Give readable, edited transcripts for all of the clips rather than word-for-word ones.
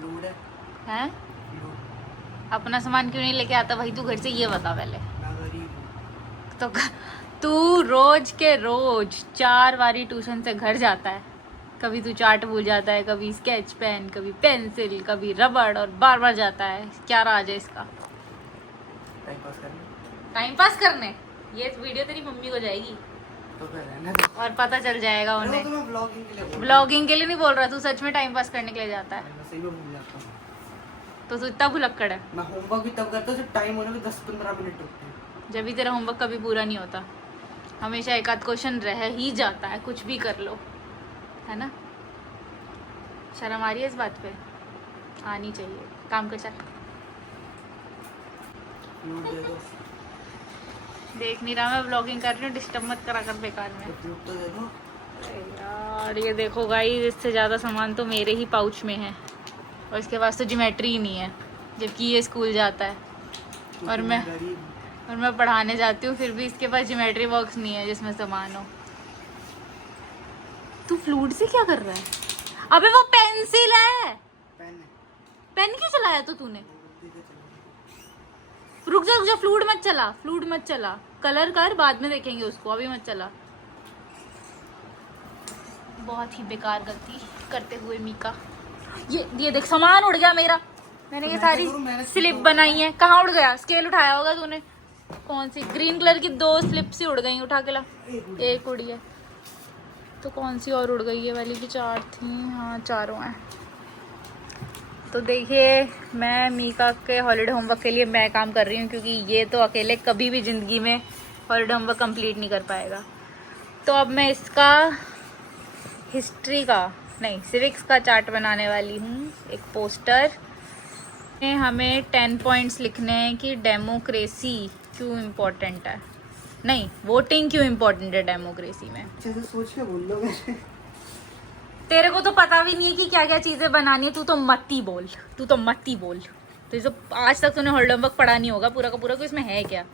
लूड है। हैं? लूड। अपना सामान क्यों नहीं लेके आता भाई तू घर से, ये बता पहले। मैं गरीब हूँ। तो तू रोज के रोज 4 बारी ट्यूशन से घर जाता है, कभी तू चार्ट भूल जाता है, कभी स्केच पेन, कभी पेंसिल, कभी रबड़, और बार बार जाता है। क्या राज है इसका? टाइम पास करने। टाइम पास करने? ये वीडियो तेरी मम्मी को जाएगी तो फिर रहने दो। और पता चल जाएगा अरे वो उन्हें। तो मैं व्लॉगिंग के लिए बोल रहा हूँ। ब्लॉगिंग के लिए नहीं बोल रहा, तू सच में टाइम पास करने के लिए जाता है? मैं सही में भूल जाता हूँ। तो तू इतना भुलक्कड़ है। मैं होमवर्क भी तब करता हूँ जब टाइम होने में 10-15 मिनट रुकते हैं। जब भी तेरा होमवर्क कभी पूरा नहीं होता, हमेशा एक आध क्वेश्चन रह ही जाता है, कुछ भी कर लो, है ना? शर्म आ रही है इस बात पे? आनी चाहिए। काम कर, चल। लूड दे दो। देख नहीं रहा मैं व्लॉगिंग कर रही हूँ, डिस्टर्ब मत करा कर बेकार में। तो लूड तो दे दो। अरे यार ये देखो गाइस, इससे ज़्यादा सामान तो मेरे ही पाउच में है, और इसके पास तो ज्योमेट्री ही नहीं है, जबकि ये स्कूल जाता है और मैं गरीब। और मैं पढ़ाने जाती हूँ, फिर भी इसके पास ज्योमेट्री बॉक्स नहीं है जिसमें सामान हो। तू फ्लूट से क्या कर रहा है? अबे वो पेंसिल है। पेन है। पेन क्यों चलाया तो तूने? गलती से चला। रुक जा रुक जा, फ्लूट मत चला, फ्लूट मत चला, कलर कर, बाद में देखेंगे उसको, अभी मत चला। बहुत ही बेकार गलती करते हुए मीका। ये देख सामान उड़ गया मेरा। मैंने तो ये मैं सारी क्या करूं? मैंने स्लिप तो- बनाई है, कहाँ उड़ गया? स्केल उठाया होगा तूने। कौन सी? ग्रीन कलर की 2 स्लिप सी उड़ गई, उठा के ला। एक उड़ी है तो कौन सी और उड़ गई? ये वाली की 4 थी, हाँ 4 हैं। तो देखिए, मैं मीका के हॉलीडे होमवर्क के लिए मैं काम कर रही हूँ, क्योंकि ये तो अकेले कभी भी ज़िंदगी में हॉलीडे होमवर्क कंप्लीट नहीं कर पाएगा। तो अब मैं इसका हिस्ट्री का नहीं, सिविक्स का चार्ट बनाने वाली हूँ, एक पोस्टर में। हमें 10 पॉइंट्स लिखने हैं कि डेमोक्रेसी क्यों इम्पोर्टेंट है, नहीं वोटिंग क्यों इम्पोर्टेंट है डेमोक्रेसी में। अच्छे से सोच के बोल लो वैसे। तेरे को तो पता भी नहीं है कि क्या क्या चीज़ें बनानी है, तू तो मत ही बोल, तू तो मत ही बोल। तो जो आज तक तूने हॉलीडे होमवर्क पढ़ा नहीं होगा पूरा का पूरा, कि इसमें है क्या।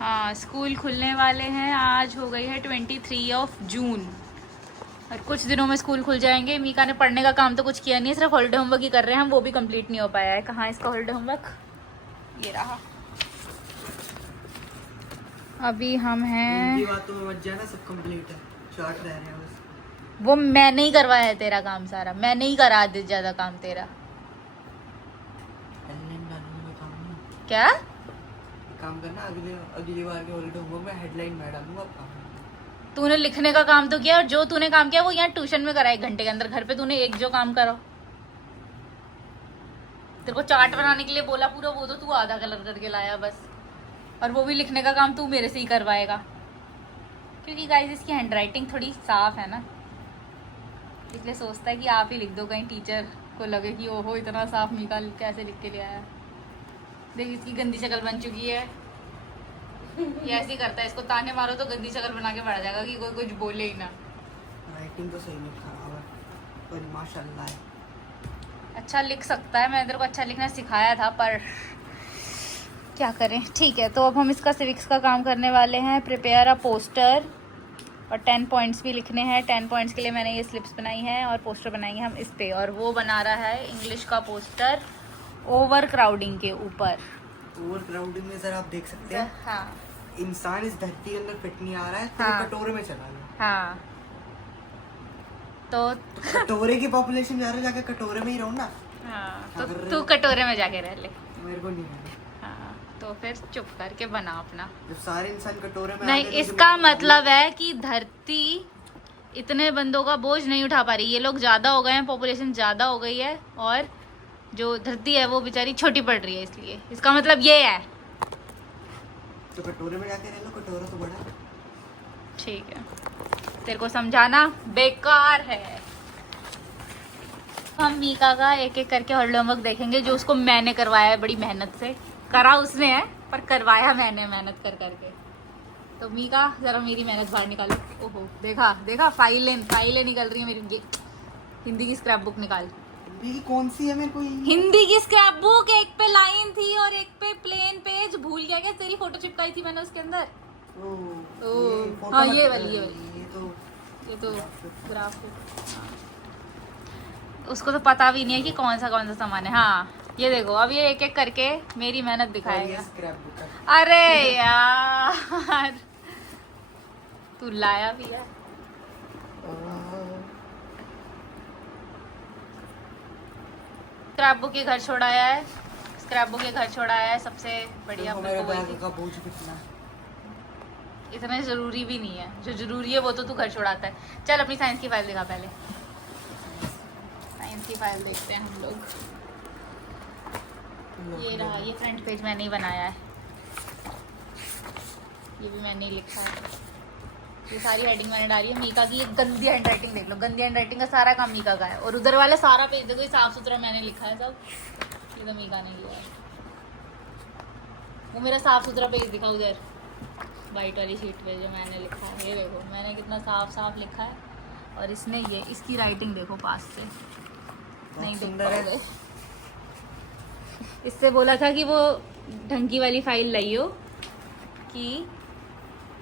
हाँ, स्कूल खुलने वाले हैं, आज हो गई है 23 जून, और कुछ दिनों में स्कूल खुल जाएंगे। मीका ने पढ़ने का काम तो कुछ किया नहीं है, सिर्फ हॉलीडे होमवर्क ही कर रहे हैं हम, वो भी कंप्लीट नहीं हो पाया है। कहाँ है इसका हॉलीडे होमवर्क? ये रहा। अभी हम हैं, हिंदी बातों में मत जाना, सब कंप्लीट है, चार्ट रह रहे हैं बस। वो मैंने ही करवाया है तेरा काम सारा, मैंने ही करा दे ज़्यादा काम तेरा। हेडलाइन डालूंगा मैं, काम नहीं। क्या? काम करना, अगली बार के हॉलीडे होमवर्क में हेडलाइन मैं डालूंगा, अब काम। तूने लिखने का काम तो किया, और जो तूने काम किया वो यहाँ ट्यूशन में करा 1 घंटे के अंदर। घर पे तूने एक जो काम करा, तेरे को चार्ट बनाने के लिए बोला पूरा, वो तो तू आधा कलर करके लाया बस, और वो भी लिखने का काम तू मेरे से ही करवाएगा, क्योंकि गाइस इसकी हैंडराइटिंग थोड़ी साफ है ना, इसलिए सोचता है कि आप ही लिख दो, कहीं टीचर को लगे कि ओहो इतना साफ मीका कैसे लिख के ले आया। देख इसकी गंदी शक्ल बन चुकी है, ये ऐसे ही करता है, इसको ताने मारो तो गंदी शक्ल बना के बढ़ जाएगा कि कोई कुछ बोले ही ना। राइटिंग तो सही में खराब है, पर माशाल्लाह है। अच्छा लिख सकता है, मैंने तेरे को अच्छा लिखना सिखाया था, पर क्या करें। ठीक है, तो अब हम इसका सिविक्स का काम करने वाले हैं, प्रिपेयर अ पोस्टर, और 10 पॉइंट्स भी लिखने हैं। 10 पॉइंट्स के लिए मैंने ये स्लिप्स बनाई हैं और पोस्टर बनाएंगे हम इस पे, और वो बना रहा है इंग्लिश का पोस्टर ओवर क्राउडिंग के ऊपर। ओवर क्राउडिंग में सर आप देख सकते हैं, हाँ इंसान इस धरती के अंदर फिट नहीं आ रहा है, तो हाँ। कटोरे में चला गया। हाँ, तो कटोरे की पॉपुलेशन जा रहा है, जाके कटोरे में ही रहो ना। हाँ, तो तू कटोरे में जाके रह ले। मेरे को नहीं है। हाँ, तो फिर चुप करके बना अपना। जब सारे इंसान कटोरे में नहीं, आ गए, तो इसका दिमाग- मतलब है कि धरती इतने बंदों का बोझ नहीं उठा पा रही, ये लोग ज्यादा हो गए हैं, पॉपुलेशन ज्यादा हो गई है, और जो धरती है वो बेचारी छोटी पड़ रही है, इसलिए इसका मतलब ये है। तो कटोरे में जाके रह लो, कटोरा तो बड़ा है। ठीक है, तेरे को समझाना बेकार है। हम मीका का एक एक करके हॉलीडे होमवर्क देखेंगे, जो उसको मैंने करवाया है बड़ी मेहनत से। करा उसने है, पर करवाया मैंने मेहनत कर करके। तो मीका जरा मेरी मेहनत बाहर निकालो। ओहो, देखा देखा, फाइलें निकल रही है मेरी। हिंदी की स्क्रैप बुक निकाल। हिंदी की कौन सी है? मेरे को हिंदी की स्क्रैप बुक, एक पे लाइन थी और एक पे प्लेन पेज। भूल गया क्या? तेरी फोटो चिपकाई थी मैंने उसके अंदर। फोटो हाँ, मत- ये वाली ये तो ये तो ग्राफ है। उसको तो पता भी नहीं है कि कौन सा सामान है। हाँ ये देखो, अब ये एक एक करके मेरी मेहनत दिखाएगा। स्क्रैप बुक है। अरे यार तू लाया भी है। स्क्रैप बुक के घर छोड़ाया है, स्क्रैप बुक के घर छोड़ाया है। सबसे बढ़िया मेरे बैग का बोझ कितना। इतना जरूरी भी नहीं है, जो जरूरी है वो तो तू घर छोड़ाता है। चल अपनी साइंस की फाइल दिखा पहले। साइंस की फाइल देखते हैं हम लोग। ये रहा, ये फ्रंट पेज मैंने ही बनाया है, ये भी मैंने ही लिखा है। ये सारी हेडिंग मैंने डाली है। मीका की ये गंदी हैंड राइटिंग देख लो, गंदी हैंड राइटिंग का सारा काम मीका का है। और उधर वाला सारा पेज देखो, ये साफ सुथरा मैंने लिखा है सब, ये तो मीका ने लिया है। वो मेरा साफ सुथरा पेज दिखा उधर वाइट वाली शीट पे जो मैंने लिखा है। ये देखो मैंने कितना साफ साफ लिखा है। और इसने ये इसकी राइटिंग देखो पास से, नहीं देख पाओगे। इससे बोला था कि वो ढंकी वाली फाइल लाइयो कि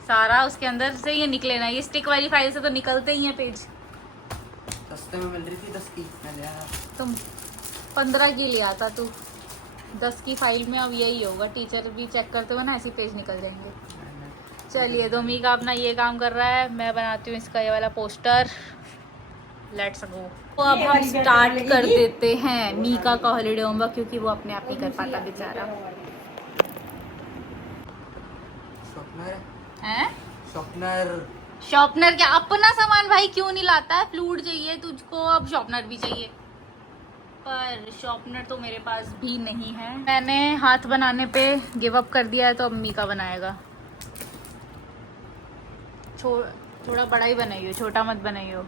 सारा उसके अंदर से ये निकले ना। ये स्टिक वाली फाइल से तो निकलते ही हैं पेज। सस्ते में मिल रही थी 10 की, मैं ले आया। तुम 15 की ले आता तू, 10 की फाइल में अब यही होगा। टीचर भी चेक करते हुए ना ऐसे पेज निकल जाएंगे। चलिए तो मीका अपना ये काम कर रहा है, मैं बनाती हूँ इसका ये वाला पोस्टर। Let's go. तो अब हम स्टार्ट कर देते हैं मीका का हॉलीडे होमवर्क, क्योंकि वो अपने आप नहीं कर पाता बेचारा। शॉर्पनर हैं? शॉर्पनर शॉर्पनर क्या अपना सामान भाई क्यों नहीं लाता है? फ्लूइड चाहिए तुझको, अब शॉर्पनर भी चाहिए। पर शॉर्पनर तो मेरे पास भी नहीं है। मैंने हाथ बनाने पे गिव अप कर दिया है, तो अब मीका बनाएगा। थोड़ा बड़ा ही बनाइयो, छोटा मत बनाइयो।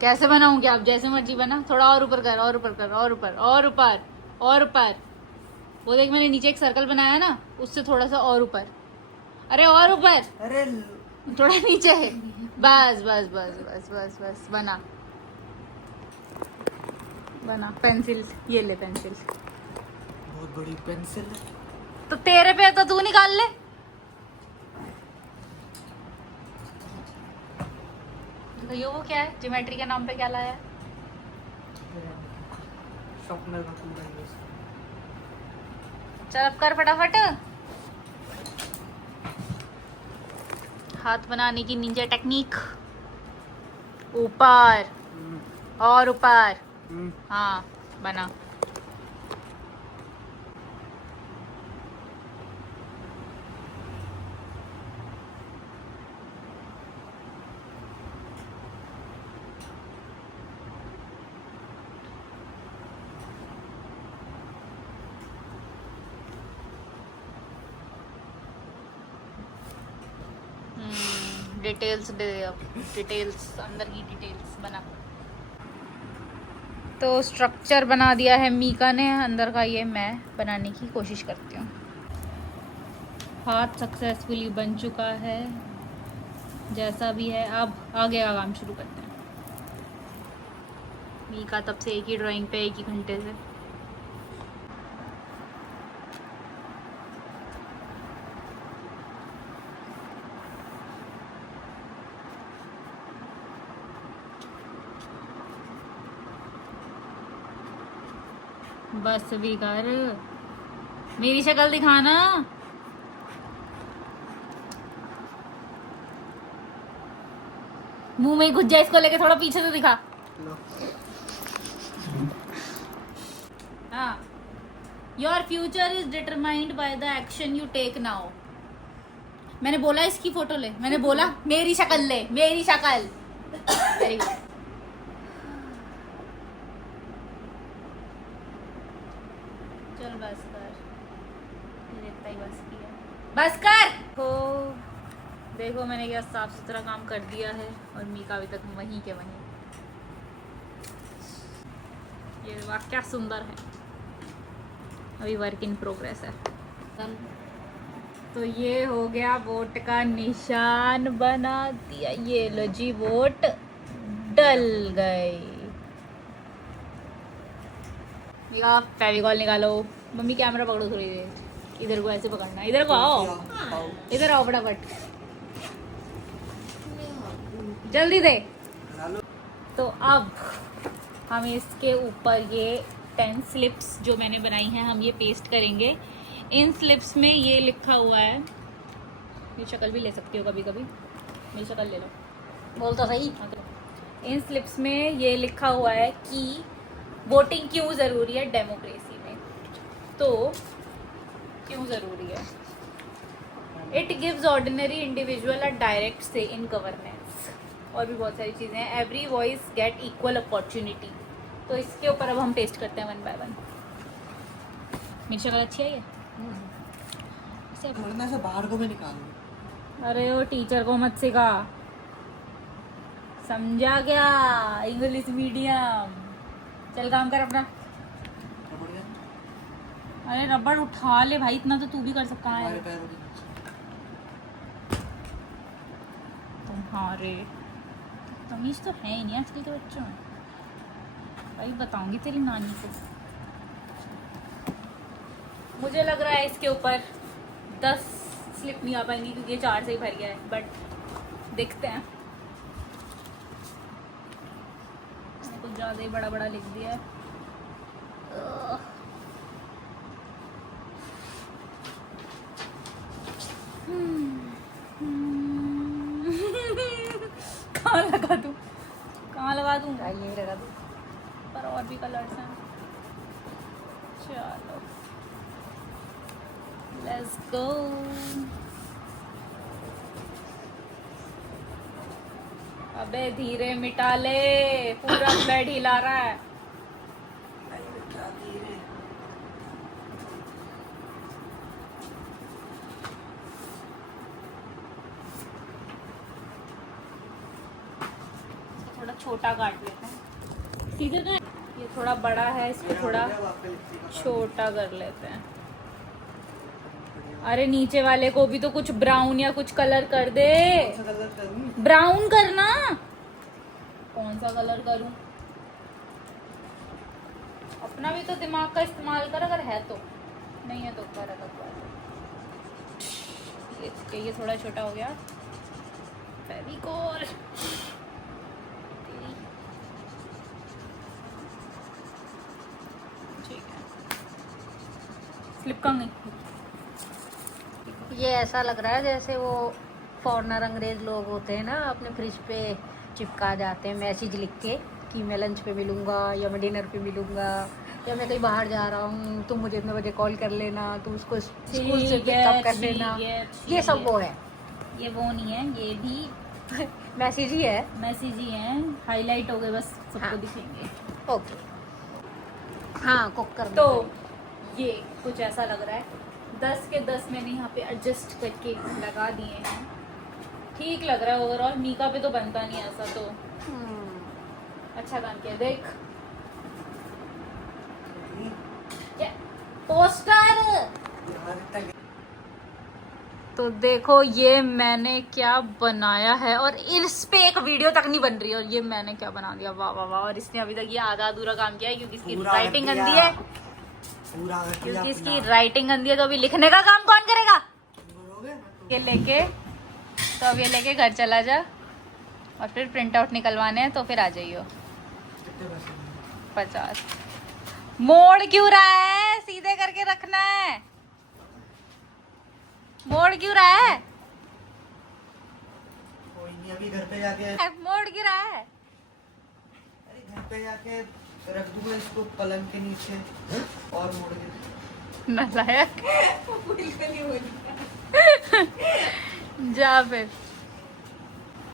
कैसे बनाऊं? क्या आप जैसे मर्जी बना। थोड़ा और ऊपर कर, और ऊपर कर, और ऊपर, और ऊपर, और ऊपर। वो देख मैंने नीचे एक सर्कल बनाया ना, उससे थोड़ा सा और ऊपर। अरे और ऊपर, अरे थोड़ा नीचे है। बस बस बस बस बस बस बना बना। पेंसिल ये ले, पेंसिल बहुत बड़ी पेंसिल है। तो तेरे पे तो तू निकाल ले। भैया वो क्या है, ज्योमेट्री के नाम पे क्या लाया है? शॉर्पनर का पूरा यूज। चल अब कर फटाफट। हाथ बनाने की निंजा टेक्निक। ऊपर और ऊपर। हाँ बना। डिटेल्स दे, अब डिटेल्स, अंदर की डिटेल्स बना। तो स्ट्रक्चर बना दिया है मीका ने, अंदर का ये मैं बनाने की कोशिश करती हूँ। हाथ सक्सेसफुली बन चुका है, जैसा भी है। अब आगे का काम शुरू करते हैं। मीका तब से एक ही ड्राइंग पे, एक ही घंटे से। बस भी कर, मेरी शक्ल दिखाना। मुंह में ही घुस जाए, इसको लेके थोड़ा पीछे से दिखा। हाँ, your future is determined by the action you take now. मैंने बोला इसकी फोटो ले, मैंने बोला मेरी शक्ल ले, मेरी शक्ल। Very good. चल बस कर, इतना ही बस किया, बस कर। तो देखो मैंने क्या साफ सुथरा काम कर दिया है, और मीका अभी तक वहीं के वहीं। ये वाह क्या सुंदर है, अभी वर्क इन प्रोग्रेस है। तो ये हो गया वोट का निशान बना दिया। ये लो जी, वोट डल गई। फेविकॉल निकालो। मम्मी कैमरा पकड़ो थोड़ी देर, इधर को ऐसे पकड़ना। इधर को आओ, इधर आओ फटाफट, जल्दी दे। तो अब हम इसके ऊपर ये 10 स्लिप्स जो मैंने बनाई हैं हम ये पेस्ट करेंगे। इन स्लिप्स में ये लिखा हुआ है, ये शक्ल भी ले सकती हो कभी कभी, मेरी शक्ल ले लो, बोल तो सही। हाँ तो इन स्लिप्स में ये लिखा हुआ है कि वोटिंग क्यों ज़रूरी है डेमोक्रेसी में। तो क्यों ज़रूरी है? It gives ordinary individual a direct से इन गवर्नेंस, और भी बहुत सारी चीज़ें हैं। Every voice get equal opportunity. तो इसके ऊपर अब हम पेस्ट करते हैं 1 बाय 1। मेरी शक्ल अच्छी है ये? इसे अब- वरना से बाहर को भी निकालूंगी। अरे वो टीचर को मत सिखा, समझा क्या? English medium. चल काम कर अपना। रबड़ गया? अरे रबड़ उठा ले भाई, इतना तो तू भी कर सकता है। हमारे पैरों के नीचे। तुम्हारे तमीज तो है ही नहीं आजकल के बच्चों में। भाई बताऊंगी तेरी नानी को। मुझे लग रहा है इसके ऊपर 10 स्लिप नहीं आ पाएंगी क्योंकि ये 4 से ही भर गया है, बट देखते हैं। मैंने कुछ ज़्यादा ही बड़ा बड़ा लिख दिया है। कहाँ लगा दूँ, कहाँ लगा दूँ? ये लगा दो। पर और भी कलर्स हैं। चलो लेट्स गो। अबे धीरे मिटा ले, पूरा बेड हिला रहा है। थोड़ा छोटा काट लेते हैं। सीधे का ये थोड़ा बड़ा है, इसको थोड़ा छोटा कर लेते हैं। अरे नीचे वाले को भी तो कुछ ब्राउन या कुछ कलर कर दे। कौन सा कलर करूं? ब्राउन करना। कौन सा कलर करूं? अपना भी तो दिमाग का इस्तेमाल कर, अगर है तो। नहीं है तो कर ये थोड़ा छोटा हो गया। फेविकोल ठीक है। स्लिप कम नहीं। ये ऐसा लग रहा है जैसे वो फॉरनर अंग्रेज लोग होते हैं ना, अपने फ्रिज पे चिपका जाते हैं मैसेज लिख के कि मैं लंच पे मिलूंगा या मैं डिनर पे मिलूंगा या मैं कहीं बाहर जा रहा हूँ, तुम मुझे इतने बजे कॉल कर लेना, तुम उसको स्कूल से पिकअप कर लेना। ये सब वो है। ये वो नहीं है, ये भी मैसेज ही है। मैसेज ही है, हाईलाइट हो गए बस, सबको हाँ। दिखेंगे। ओके हाँ, कुक कर तो ये कुछ ऐसा लग रहा है। 10 के 10 मैंने यहाँ पे एडजस्ट करके लगा दिए हैं। ठीक लग रहा है ओवरऑल। मीका पे तो बनता नहीं ऐसा, तो अच्छा काम किया। देख क्या पोस्टर। तो देखो ये मैंने क्या बनाया है, और इस पे एक वीडियो तक नहीं बन रही है, और ये मैंने क्या बना दिया। वाह वाह वाह। और इसने अभी तक ये आधा अधूरा काम किया है क्योंकि इसकी राइटिंग गंदी है। क्योंकि इसकी राइटिंग गंदी है, तो अभी लिखने का काम कौन करेगा? ये लेके तो अब ये लेके घर चला जा, और फिर प्रिंट आउट निकलवाने हैं, तो फिर आ जाइयो। 50। मोड़ क्यों रहा है? सीधे करके रखना है। मोड़ क्यों रहा है? कोई नहीं, अभी घर पे जाके मोड़ क्यों रहा है? अरे घर पे जाके रख दूंगा इसको पलंग के नीचे और मोड़ के। नालायक। जा फिर।